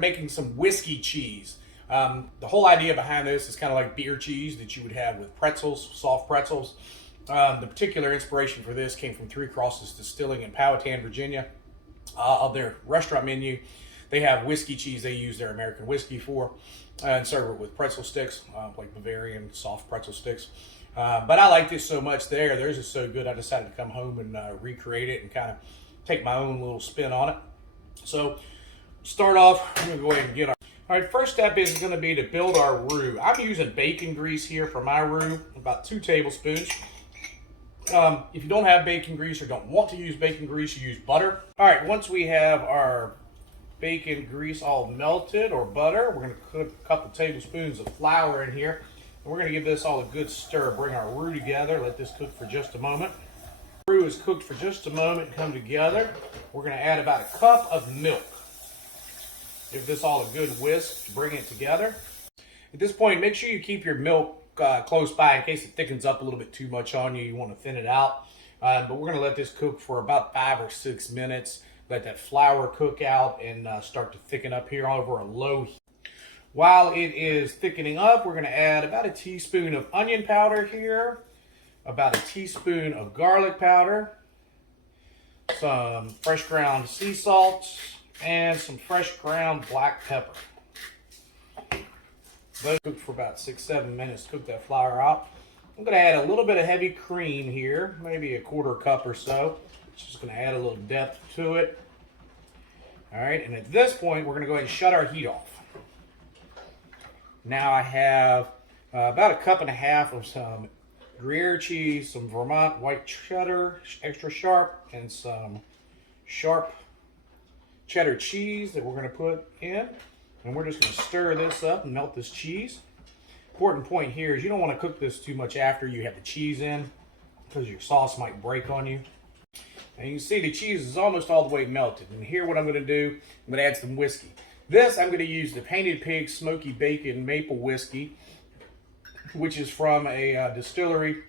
Making some whiskey cheese. The whole idea behind this is kind of like beer cheese that you would have with pretzels, soft pretzels. The particular inspiration for this came from Three Crosses Distilling in Powhatan, Virginia. Of their restaurant menu, they have whiskey cheese they use their American whiskey for, and serve it with pretzel sticks, like Bavarian soft pretzel sticks. But I like this so much theirs is so good, I decided to come home and recreate it and kind of take my own little spin on it. So start off, I'm going to go ahead and get our... All right, first step is going to be to build our roux. I'm using bacon grease here for my roux, about 2 tablespoons. If you don't have bacon grease or don't want to use bacon grease, you use butter. All right, once we have our bacon grease all melted, or butter, we're going to put a couple tablespoons of flour in here. And we're going to give this all a good stir. Bring our roux together, let this cook for just a moment. Roux is cooked for just a moment, come together. We're going to add about a cup of milk. Give this all a good whisk to bring it together. At this point, make sure you keep your milk close by in case it thickens up a little bit too much on you. You want to thin it out. But we're going to let this cook for about 5 or 6 minutes. Let that flour cook out and start to thicken up here over a low heat. While it is thickening up, we're going to add about a teaspoon of onion powder here, about a teaspoon of garlic powder, some fresh ground sea salt, and some fresh ground black pepper. Let it cook for about 6-7 minutes. Cook that flour out. I'm going to add a little bit of heavy cream here, maybe a 1/4 cup or so. It's just going to add a little depth to it. All right, and at this point, we're going to go ahead and shut our heat off. Now I have about 1.5 cups of some Gruyere cheese, some Vermont white cheddar, extra sharp, and some sharp cheddar cheese that we're going to put in. And we're just going to stir this up and melt this cheese. Important point here is you don't want to cook this too much after you have the cheese in, because your sauce might break on you. And you can see the cheese is almost all the way melted. And here what I'm going to do, I'm going to add some whiskey. This, I'm going to use the Painted Pig Smoky Bacon Maple Whiskey, which is from a distillery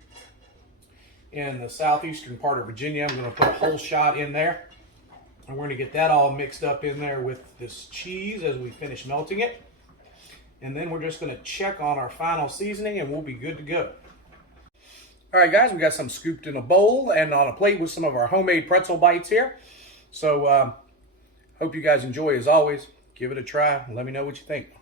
in the southeastern part of Virginia. I'm going to put a whole shot in there. And we're going to get that all mixed up in there with this cheese as we finish melting it. And then we're just going to check on our final seasoning and we'll be good to go. All right, guys, we got some scooped in a bowl and on a plate with some of our homemade pretzel bites here. So hope you guys enjoy as always. Give it a try and let me know what you think.